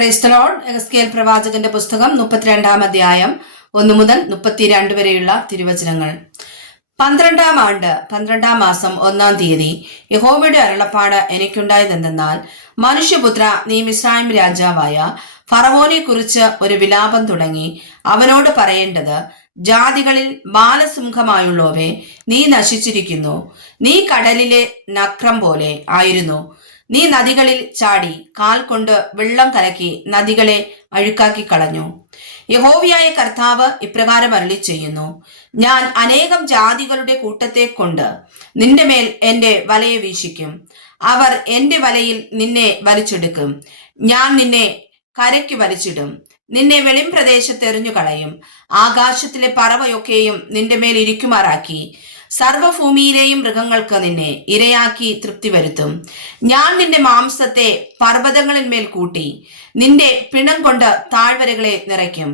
Praise the Lord. എഹെസ്കേൽ പ്രവാചകന്റെ പുസ്തകം 32-ാം അധ്യായം 1 മുതൽ 32 വരെയുള്ള തിരുവചനങ്ങൾ. 12-ാം ആണ്ട് 12-ാം മാസം 1-ാം തീയതി യഹോവയുടെ അരുളപ്പാട് എനിക്കുണ്ടായതെന്തെന്നാൽ, മനുഷ്യപുത്ര, നീ മിസ്രയീം രാജാവായ ഫറവോനെ കുറിച്ച് ഒരു വിലാപം തുടങ്ങി അവനോട് പറയേണ്ടത്, ജാതികളിൽ ബാലസിംഹമായുള്ളവേ, നീ നശിച്ചിരിക്കുന്നു. നീ കടലിലെ നക്രം പോലെ ആയിരുന്നു. നീ നദികളിൽ ചാടി കാൽ കൊണ്ട് വെള്ളം കലക്കി നദികളെ അഴുക്കാക്കി കളഞ്ഞു. യഹോവയായ കർത്താവ് ഇപ്രകാരം അരുളി ചെയ്യുന്നു: ഞാൻ അനേകം ജാതികളുടെ കൂട്ടത്തെ കൊണ്ട് നിന്റെ മേൽ എന്റെ വലയെ വീശിക്കും. അവർ എന്റെ വലയിൽ നിന്നെ വലിച്ചെടുക്കും. ഞാൻ നിന്നെ കരയ്ക്ക് വലിച്ചിടും. നിന്നെ വെളിംപ്രദേശത്ത് എറിഞ്ഞു കളയും. ആകാശത്തിലെ പറവയൊക്കെയും നിന്റെ മേൽ ഇരിക്കുമാറാക്കി സർവഭൂമിയിലെയും മൃഗങ്ങൾക്ക് നിന്നെ ഇരയാക്കി തൃപ്തി വരുത്തും. ഞാൻ നിന്റെ മാംസത്തെ പർവ്വതങ്ങളിന്മേൽ കൂട്ടി നിന്റെ പിണം കൊണ്ട് താഴ്വരകളെ നിറയ്ക്കും.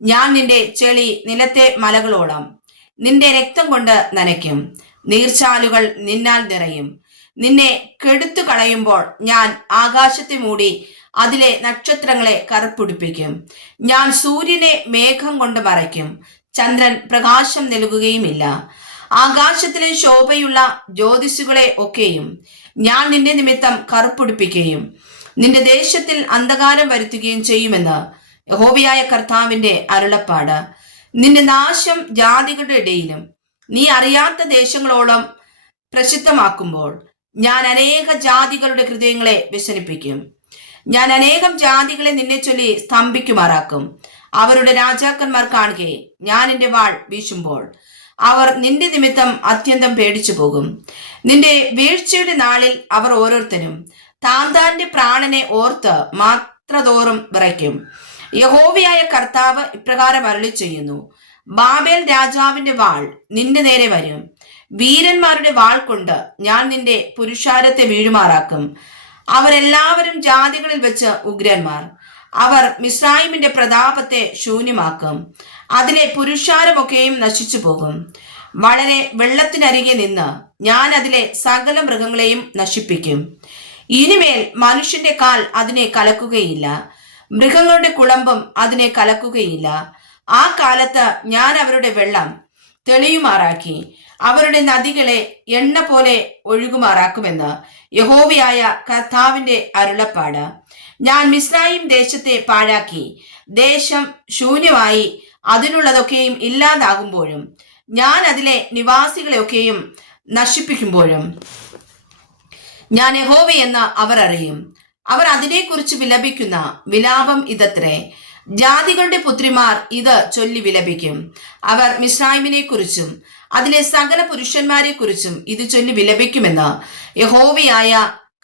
ഞാൻ നിന്റെ ചെളി നിലത്തെ മലകളോളം നിന്റെ രക്തം കൊണ്ട് നനയ്ക്കും. നീർച്ചാലുകൾ നിന്നാൽ നിറയും. നിന്നെ കെടുത്തു കളയുമ്പോൾ ഞാൻ ആകാശത്തെ മൂടി അതിലെ നക്ഷത്രങ്ങളെ കറുപ്പുടിപ്പിക്കും. ഞാൻ സൂര്യനെ മേഘം കൊണ്ട് മറയ്ക്കും. ചന്ദ്രൻ പ്രകാശം നൽകുകയുമില്ല. ആകാശത്തിലെ ശോഭയുള്ള ജ്യോതിസുകളെ ഒക്കെയും ഞാൻ നിന്റെ നിമിത്തം കറുപ്പുടിപ്പിക്കുകയും നിന്റെ ദേശത്തിൽ അന്ധകാരം വരുത്തുകയും ചെയ്യുമെന്ന് യഹോവയായ കർത്താവിന്റെ അരുളപ്പാട്. നിന്റെ നാശം ജാതികളുടെ ഇടയിലും നീ അറിയാത്ത ദേശങ്ങളോളം പ്രസിദ്ധമാക്കുമ്പോൾ ഞാൻ അനേക ജാതികളുടെ ഹൃദയങ്ങളെ വ്യസനിപ്പിക്കും. ഞാൻ അനേകം ജാതികളെ നിന്നെ ചൊല്ലി സ്തംഭിക്കുമാറാക്കും. അവരുടെ രാജാക്കന്മാർ കാണുകെ ഞാൻ എന്റെ വാൾ വീശുമ്പോൾ അവർ നിന്റെ നിമിത്തം അത്യന്തം പേടിച്ചു പോകും. നിന്റെ വീഴ്ചയുടെ നാളിൽ അവർ ഓരോരുത്തരും താന്താന്റെ പ്രാണനെ ഓർത്ത് മാത്രതോറും വിറയ്ക്കും. യഹോവയായ കർത്താവ് ഇപ്രകാരം അരുളി ചെയ്യുന്നു: ബാബേൽ രാജാവിന്റെ വാൾ നിന്റെ നേരെ വരും. വീരന്മാരുടെ വാൾ കൊണ്ട് ഞാൻ നിന്റെ പുരുഷാരത്തെ വീഴുമാറാക്കും. അവരെല്ലാവരും ജാതികളിൽ വെച്ച് ഉഗ്രന്മാർ. അവർ മിസ്രയീമിന്റെ പ്രതാപത്തെ ശൂന്യമാക്കും. അതിലെ പുരുഷാരമൊക്കെയും നശിച്ചു പോകും. വളരെ വെള്ളത്തിനരികെ നിന്ന് ഞാൻ അതിലെ സകല മൃഗങ്ങളെയും നശിപ്പിക്കും. ഇനിമേൽ മനുഷ്യന്റെ കാൽ അതിനെ കലക്കുകയില്ല, മൃഗങ്ങളുടെ കുളമ്പും അതിനെ കലക്കുകയില്ല. ആ കാലത്ത് ഞാൻ അവരുടെ വെള്ളം തെളിയുമാറാക്കി അവരുടെ നദികളെ എണ്ണ പോലെ ഒഴുകുമാറാക്കുമെന്ന് യഹോവയായ കർത്താവിന്റെ അരുളപ്പാട്. ഞാൻ മിസ്രയീം ദേശത്തെ പാഴാക്കി ദേശം ശൂന്യമായി അതിനുള്ളതൊക്കെയും ഇല്ലാതാകുമ്പോഴും ഞാൻ അതിലെ നിവാസികളെയൊക്കെയും നശിപ്പിക്കുമ്പോഴും ഞാൻ യഹോവയെന്ന് അവർ അറിയും. അവർ അതിനെക്കുറിച്ച് വിലപിക്കുന്ന വിലാപം ഇതത്രേ. ജാതികളുടെ പുത്രിമാർ ഇത് ചൊല്ലി വിലപിക്കും. അവർ മിസ്രയീമിനെ കുറിച്ചും അതിലെ സകല പുരുഷന്മാരെ കുറിച്ചും ഇത് ചൊല്ലി വിലപിക്കുമെന്ന് യഹോവയായ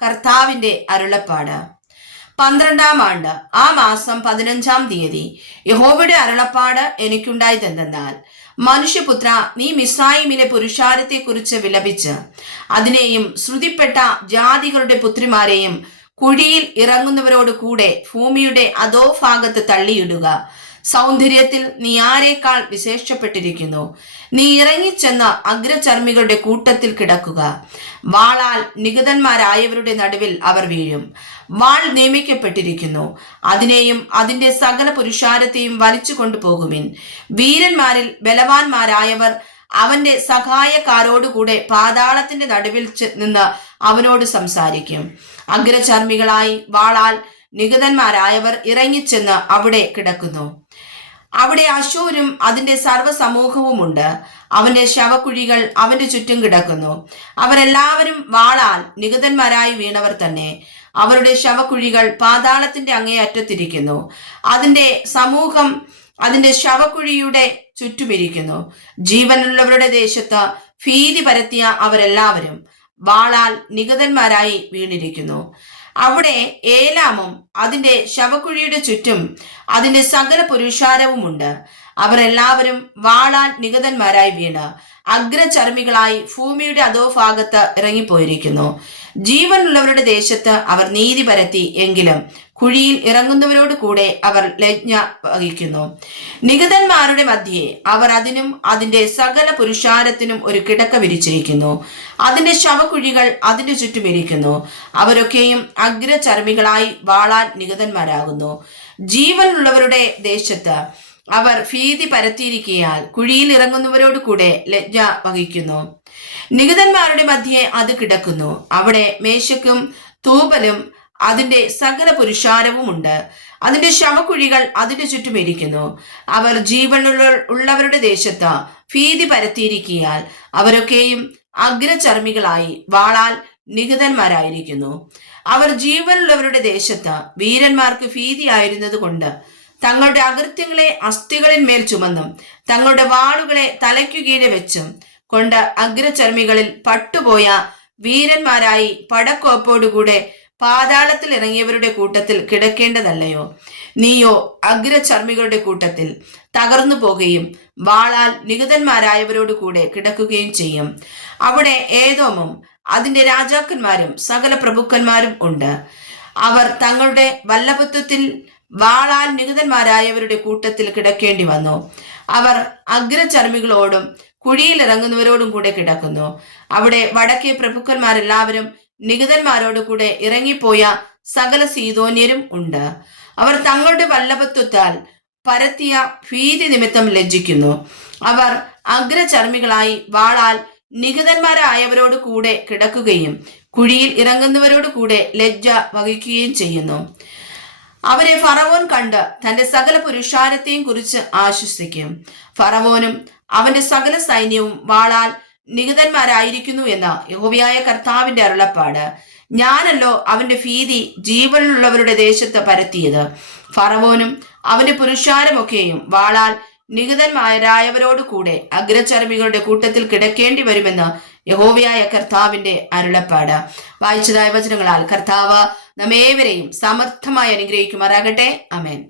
കർത്താവിന്റെ അരുളപ്പാട്. 12-ാം ആണ്ട് ആ മാസം 15-ാം തീയതി യഹോവയുടെ അരുളപ്പാട് എനിക്കുണ്ടായതെന്തെന്നാൽ, മനുഷ്യപുത്ര, നീ മിസ്രയീമിലെ പുരുഷാരത്തെ കുറിച്ച് വിലപിച്ച് അതിനെയും ശ്രുതിപ്പെട്ട ജാതികളുടെ പുത്രിമാരെയും കുഴിയിൽ ഇറങ്ങുന്നവരോട് കൂടെ ഭൂമിയുടെ അധോഭാഗത്ത് തള്ളിയിടുക. സൗന്ദര്യത്തിൽ നീ ആരേക്കാൾ വിശേഷപ്പെട്ടിരിക്കുന്നു. നീ ഇറങ്ങിച്ചെന്ന അഗ്രചർമ്മികളുടെ കൂട്ടത്തിൽ കിടക്കുക. വാളാൽ നിഹതന്മാരായവരുടെ നടുവിൽ അവർ വീഴും. വാൾ നിയമിക്കപ്പെട്ടിരിക്കുന്നു. അതിനെയും അതിന്റെ സകല പുരുഷാരത്തെയും വലിച്ചു കൊണ്ടുപോകുവിൻ. വീരന്മാരിൽ ബലവാന്മാരായവർ അവന്റെ സഹായക്കാരോടുകൂടെ പാതാളത്തിന്റെ നടുവിൽ നിന്ന് അവനോട് സംസാരിക്കും. അഗ്രചർമ്മികളായി വാളാൽ നിഹതന്മാരായവർ ഇറങ്ങിച്ചെന്ന് അവിടെ കിടക്കുന്നു. അവിടെ അശൂരും അതിന്റെ സർവ്വസമൂഹവുമുണ്ട്. അവന്റെ ശവക്കുഴികൾ അവന്റെ ചുറ്റും കിടക്കുന്നു. അവരെല്ലാവരും വാളാൽ നിഹതന്മാരായി വീണവർ തന്നെ. അവരുടെ ശവക്കുഴികൾ പാതാളത്തിന്റെ അങ്ങേയറ്റത്തിരിക്കുന്നു. അതിന്റെ സമൂഹം അതിന്റെ ശവക്കുഴിയുടെ ചുറ്റുമിരിക്കുന്നു. ജീവനുള്ളവരുടെ ദേശത്ത് ഭീതി പരത്തിയ അവരെല്ലാവരും വാളാൽ നിഹതന്മാരായി വീണിരിക്കുന്നു. അവിടെ ഏലാമും അതിന്റെ ശവക്കുഴിയുടെ ചുറ്റും അതിന്റെ സകല പുരുഷാരവുമുണ്ട്. അവരെല്ലാവരും വാളാൽ നിഹതന്മാരായി വീണ് അഗ്രചർമ്മികളായി ഭൂമിയുടെ അധോഭാഗത്ത് ഇറങ്ങിപ്പോയിരിക്കുന്നു. ജീവനുള്ളവരുടെ ദേശത്ത് അവർ നീതി പരത്തി, എങ്കിലും കുഴിയിൽ ഇറങ്ങുന്നവരോട് കൂടെ അവർ ലജ്ഞ വഹിക്കുന്നു. നിഗതന്മാരുടെ മധ്യേ അവർ അതിനും അതിന്റെ സകല പുരുഷാരത്തിനും ഒരു കിടക്ക വിരിച്ചിരിക്കുന്നു. അതിന്റെ ശവക്കുഴികൾ അതിന്റെ ചുറ്റും ഇരിക്കുന്നു. അവരൊക്കെയും അഗ്രചർമ്മികളായി വാളാൽ നിഗതന്മാരാകുന്നു. ജീവനുള്ളവരുടെ ദേശത്ത് അവർ ഭീതി പരത്തിയിരിക്കയാൽ കുഴിയിൽ ഇറങ്ങുന്നവരോട് കൂടെ ലജ്ജ വഹിക്കുന്നു. നിഗതന്മാരുടെ മധ്യേ അത് കിടക്കുന്നു. അവിടെ മേശക്കും തൂബലും അതിന്റെ സകല പുരുഷാരവും ഉണ്ട്. അതിന്റെ ശവക്കുഴികൾ അതിന്റെ ചുറ്റും ഇരിക്കുന്നു. അവർ ഉള്ളവരുടെ ദേശത്ത് ഭീതി പരത്തിയിരിക്കയാൽ അവരൊക്കെയും അഗ്രചർമ്മികളായി വാളാൽ നിഗതന്മാരായിരിക്കുന്നു. അവർ ജീവനുള്ളവരുടെ ദേശത്ത് വീരന്മാർക്ക് ഭീതിയായിരുന്നത് കൊണ്ട് തങ്ങളുടെ അകൃത്യങ്ങളെ അസ്ഥികളിന്മേൽ ചുമന്നും തങ്ങളുടെ വാളുകളെ തലയ്ക്കു കീഴെ വെച്ചും കൊണ്ട് അഗ്രചർമ്മികളിൽ പട്ടുപോയ വീരന്മാരായി പടക്കോപ്പോടുകൂടെ പാതാളത്തിൽ ഇറങ്ങിയവരുടെ കൂട്ടത്തിൽ കിടക്കേണ്ടതല്ലയോ? നീയോ അഗ്രചർമ്മികളുടെ കൂട്ടത്തിൽ തകർന്നു പോകുകയും വാളാൽ നിഗതന്മാരായവരോട് കൂടെ കിടക്കുകയും ചെയ്യും. അവിടെ ഏദോമും അതിന്റെ രാജാക്കന്മാരും സകല പ്രഭുക്കന്മാരും ഉണ്ട്. അവർ തങ്ങളുടെ വല്ലഭത്വത്തിൽ വാളാൽ നിഗതന്മാരായവരുടെ കൂട്ടത്തിൽ കിടക്കേണ്ടി വന്നു. അവർ അഗ്രചർമ്മികളോടും കുഴിയിൽ ഇറങ്ങുന്നവരോടും കൂടെ കിടക്കുന്നു. അവിടെ വടക്കേ പ്രഭുക്കന്മാരെല്ലാവരും നിഗതന്മാരോട് കൂടെ ഇറങ്ങിപ്പോയ സകല സീതോന്യരും ഉണ്ട്. അവർ തങ്ങളുടെ വല്ലഭത്വത്താൽ പരത്തിയ ഭീതി നിമിത്തം ലജ്ജിക്കുന്നു. അവർ അഗ്രചർമ്മികളായി വാളാൽ നിഗതന്മാരായവരോട് കൂടെ കിടക്കുകയും കുഴിയിൽ ഇറങ്ങുന്നവരോട് കൂടെ ലജ്ജ വഹിക്കുകയും ചെയ്യുന്നു. അവരെ ഫറവോൻ കണ്ട് തന്റെ സകല പുരുഷാരത്തെയും കുറിച്ച് ആശ്വസിക്കും. ഫറവോനും അവന്റെ സകല സൈന്യവും വാളാൽ നിഗതന്മാരായിരിക്കുന്നു എന്ന യഹോവയായ കർത്താവിന്റെ അരുളപ്പാട്. ഞാനല്ലോ അവന്റെ ഭീതി ജീവനുള്ളവരുടെ ദേശത്ത് പരത്തിയത്. ഫറവോനും അവന്റെ പുരുഷാരമൊക്കെയും വാളാൽ നിഗതന്മാരായവരോട് കൂടെ അഗ്രചർമ്മികളുടെ കൂട്ടത്തിൽ കിടക്കേണ്ടി വരുമെന്ന് യഹോവയായ കർത്താവിന്റെ അരുളപ്പാട്. വായിച്ചതായ വചനങ്ങളാൽ കർത്താവ് നമ്മേവരെയും സമർത്ഥമായി അനുഗ്രഹിക്കുമാറാകട്ടെ. ആമേൻ.